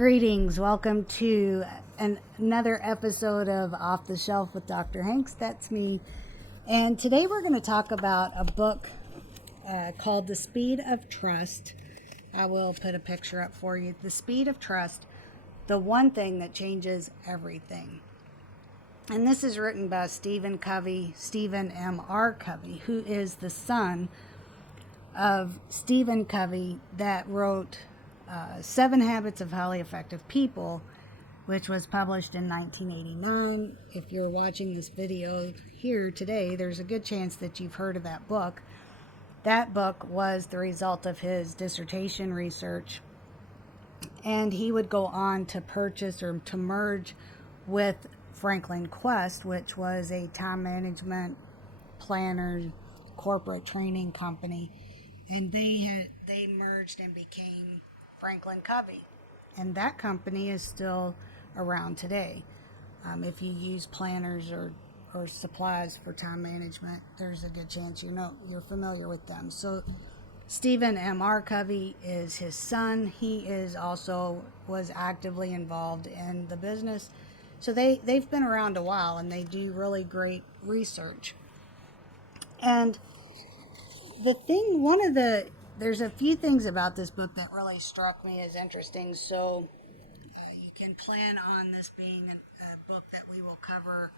Greetings. Welcome to another episode of Off the Shelf with Dr. Hanks. That's me. And today we're going to talk about a book called The Speed of Trust. I will put a picture up for you. The Speed of Trust, the one thing that changes everything. And this is written by Stephen M.R. Covey, who is the son of Stephen Covey that wrote 7 Habits of Highly Effective People, which was published in 1989. If you're watching this video here today, there's a good chance that you've heard of that book. That book was the result of his dissertation research, and he would go on to purchase or to merge with Franklin Quest, which was a time management planner corporate training company, and they merged and became Franklin Covey, and that company is still around today. If you use planners or supplies for time management, there's a good chance you're familiar with them. So Stephen M.R. Covey is his son. He was actively involved in the business. So they've been around a while, and they do really great research. And there's a few things about this book that really struck me as interesting. So you can plan on this being a book that we will cover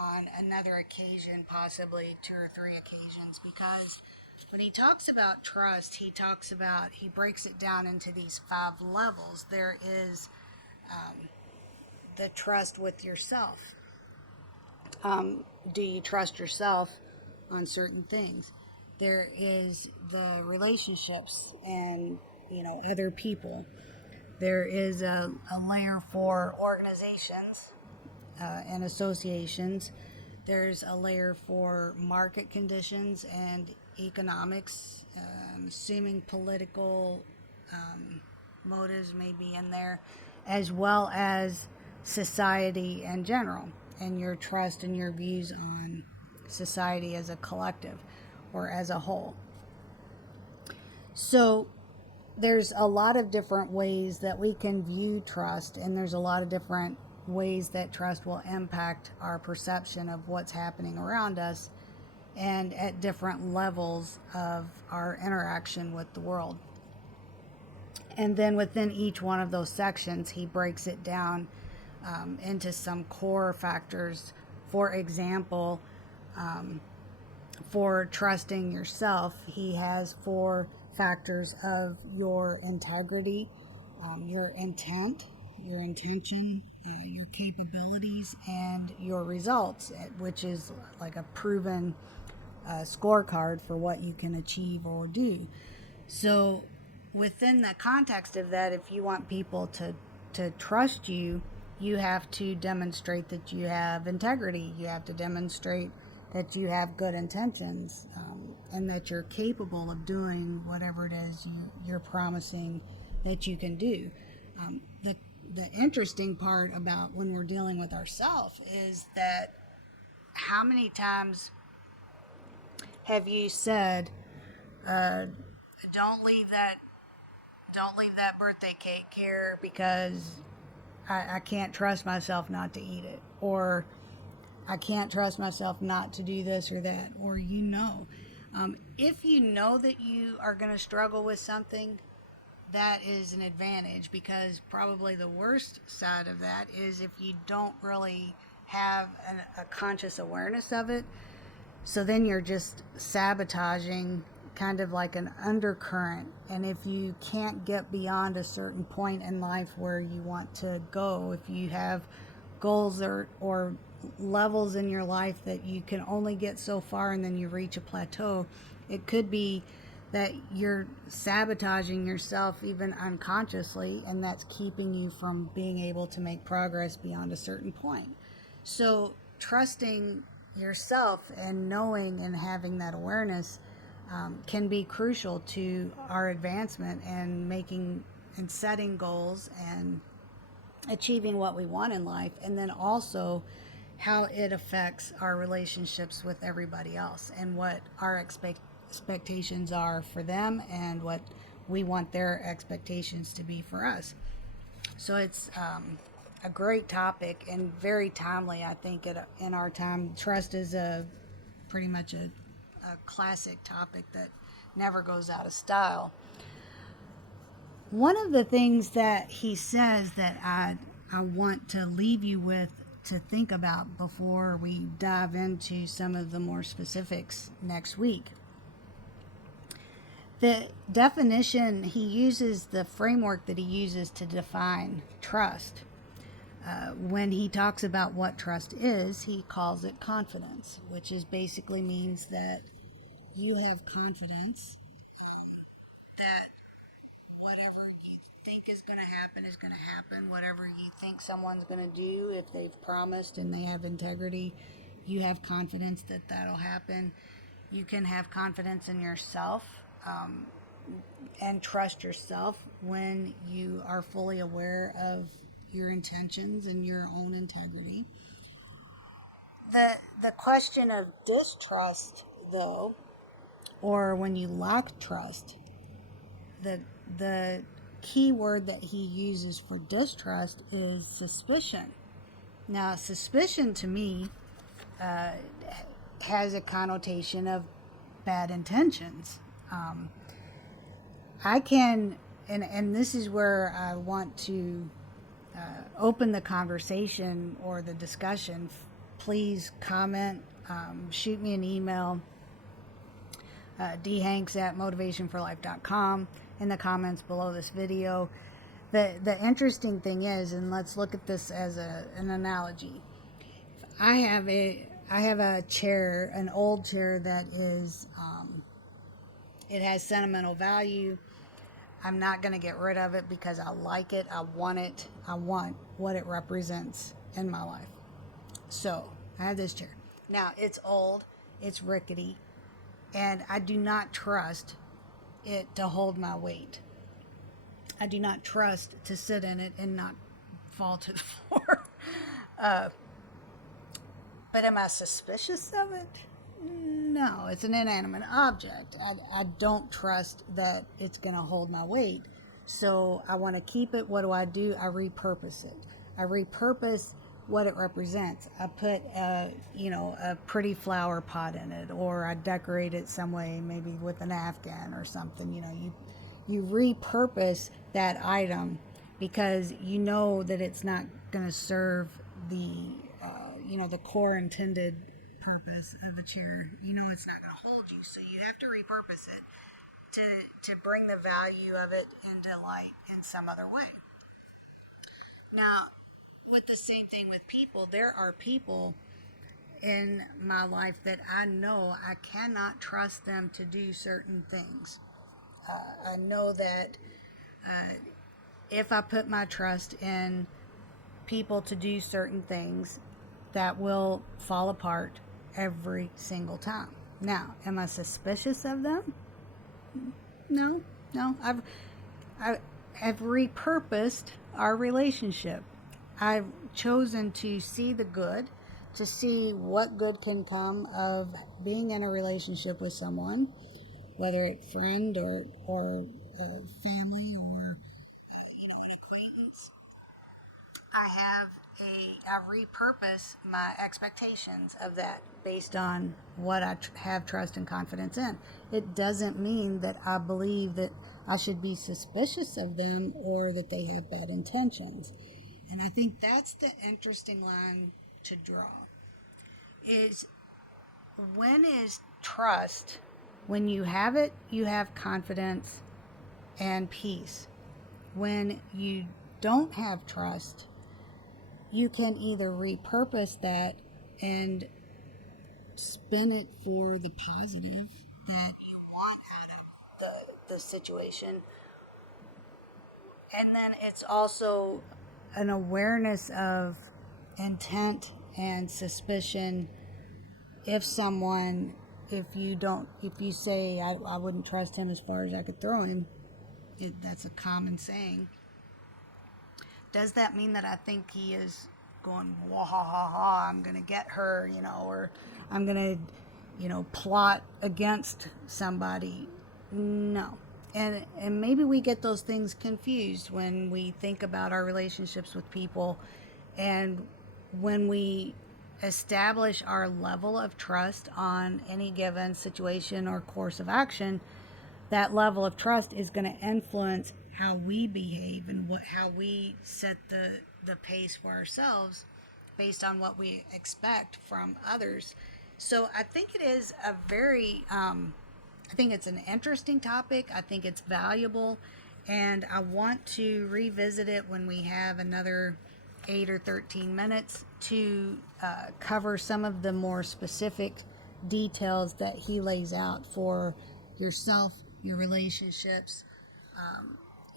on another occasion, possibly 2 or 3 occasions, because when he talks about trust, he breaks it down into these 5 levels. There is the trust with yourself. Do you trust yourself on certain things? There is the relationships and other people. There is a layer for organizations and associations. There's a layer for market conditions and economics. Assuming political motives may be in there, as well as society in general, and your trust and your views on society as a collective or as a whole. So there's a lot of different ways that we can view trust, and there's a lot of different ways that trust will impact our perception of what's happening around us and at different levels of our interaction with the world. And then within each one of those sections, he breaks it down into some core factors. For example, for trusting yourself, he has 4 factors of your integrity, your intent, your intention, your capabilities, and your results, which is like a proven scorecard for what you can achieve or do. So within the context of that, if you want people to trust you, you have to demonstrate that you have integrity. You have to demonstrate that you have good intentions, and that you're capable of doing whatever it is you're promising that you can do. The interesting part about when we're dealing with ourselves is that how many times have you said, don't leave that birthday cake here because I can't trust myself not to eat it, or I can't trust myself not to do this or that, or if you know that you are going to struggle with something, that is an advantage, because probably the worst side of that is if you don't really have a conscious awareness of it. So then you're just sabotaging, kind of like an undercurrent. And if you can't get beyond a certain point in life where you want to go, if you have goals or levels in your life that you can only get so far and then you reach a plateau, it could be that you're sabotaging yourself even unconsciously, and that's keeping you from being able to make progress beyond a certain point. So trusting yourself and knowing and having that awareness can be crucial to our advancement and making and setting goals and achieving what we want in life, and then also how it affects our relationships with everybody else and what our expectations are for them and what we want their expectations to be for us. So it's a great topic and very timely, I think, in our time. Trust is pretty much a classic topic that never goes out of style. One of the things that he says that I want to leave you with to think about before we dive into some of the more specifics next week. The definition, he uses the framework that he uses to define trust. When he talks about what trust is, he calls it confidence, which is basically means that you have confidence that whatever you think is going to happen is going to happen. Whatever you think someone's going to do, if they've promised and they have integrity, you have confidence that that'll happen. You can have confidence in yourself and trust yourself when you are fully aware of your intentions and your own integrity. The question of distrust, though, or when you lack trust, the key word that he uses for distrust is suspicion. Now, suspicion to me has a connotation of bad intentions. I can, and this is where I want to open the conversation or the discussion. Please comment, shoot me an email, dhanks@motivationforlife.com, in the comments below this video. The interesting thing is, and let's look at this as an analogy. I have a chair, an old chair that is, it has sentimental value. I'm not going to get rid of it because I like it. I want it. I want what it represents in my life. So I have this chair. Now it's old, it's rickety, and I do not trust it to hold my weight. I do not trust to sit in it and not fall to the floor. But am I suspicious of it? No, it's an inanimate object. I don't trust that it's going to hold my weight. So I want to keep it. What do? I repurpose it. I repurpose what it represents. I put a pretty flower pot in it, or I decorate it some way, maybe with an Afghan or something. You repurpose that item because you know that it's not going to serve the the core intended purpose of a chair. You know it's not going to hold you, so you have to repurpose it to bring the value of it into light in some other way. Now, with the same thing with people, there are people in my life that I know I cannot trust them to do certain things. I know that if I put my trust in people to do certain things, that will fall apart every single time. Now, am I suspicious of them? No. I've repurposed our relationship. I've chosen to see the good, to see what good can come of being in a relationship with someone, whether it's friend or family or an acquaintance. I repurpose my expectations of that based on what I have trust and confidence in. It doesn't mean that I believe that I should be suspicious of them or that they have bad intentions. And I think that's the interesting line to draw. Is when is trust? When you have it, you have confidence and peace. When you don't have trust, you can either repurpose that and spin it for the positive that you want out of the situation. And then it's also an awareness of intent and suspicion. If you say, I wouldn't trust him as far as I could throw him, that's a common saying. Does that mean that I think he is going, wah ha ha ha, I'm going to get her, or I'm going to, plot against somebody? No. And maybe we get those things confused when we think about our relationships with people, and when we establish our level of trust on any given situation or course of action, that level of trust is going to influence how we behave and how we set the pace for ourselves based on what we expect from others. So I think it is a very I think it's an interesting topic. I think it's valuable, and I want to revisit it when we have another 8 or 13 minutes to cover some of the more specific details that he lays out for yourself, your relationships,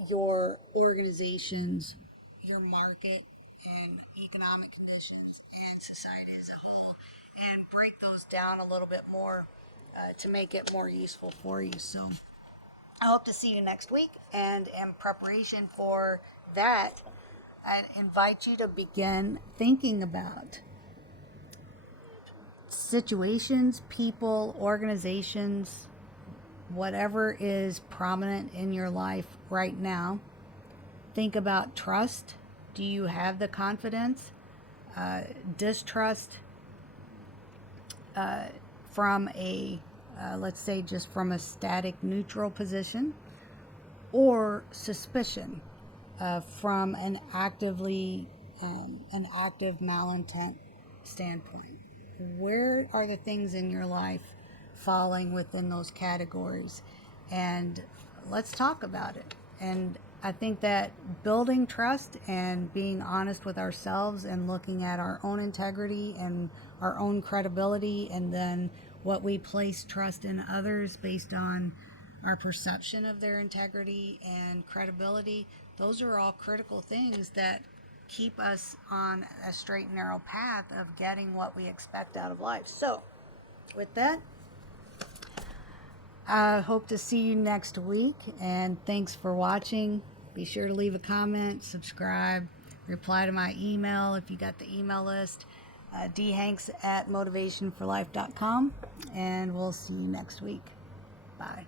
your organizations, your market, and economic conditions, and society as a whole, and break those down a little bit more to make it more useful for you. So I hope to see you next week. And in preparation for that, I invite you to begin thinking about situations, people, organizations, whatever is prominent in your life right now. Think about trust. Do you have the confidence? Distrust from a, let's say, just from a static neutral position, or suspicion from an active malintent standpoint. Where are the things in your life falling within those categories? And let's talk about it. And I think that building trust and being honest with ourselves and looking at our own integrity and our own credibility, and then what we place trust in others based on our perception of their integrity and credibility, those are all critical things that keep us on a straight and narrow path of getting what we expect out of life. So with that, I hope to see you next week, and thanks for watching. Be sure to leave a comment, subscribe, reply to my email if you got the email list, dhanks@motivationforlife.com, and we'll see you next week. Bye.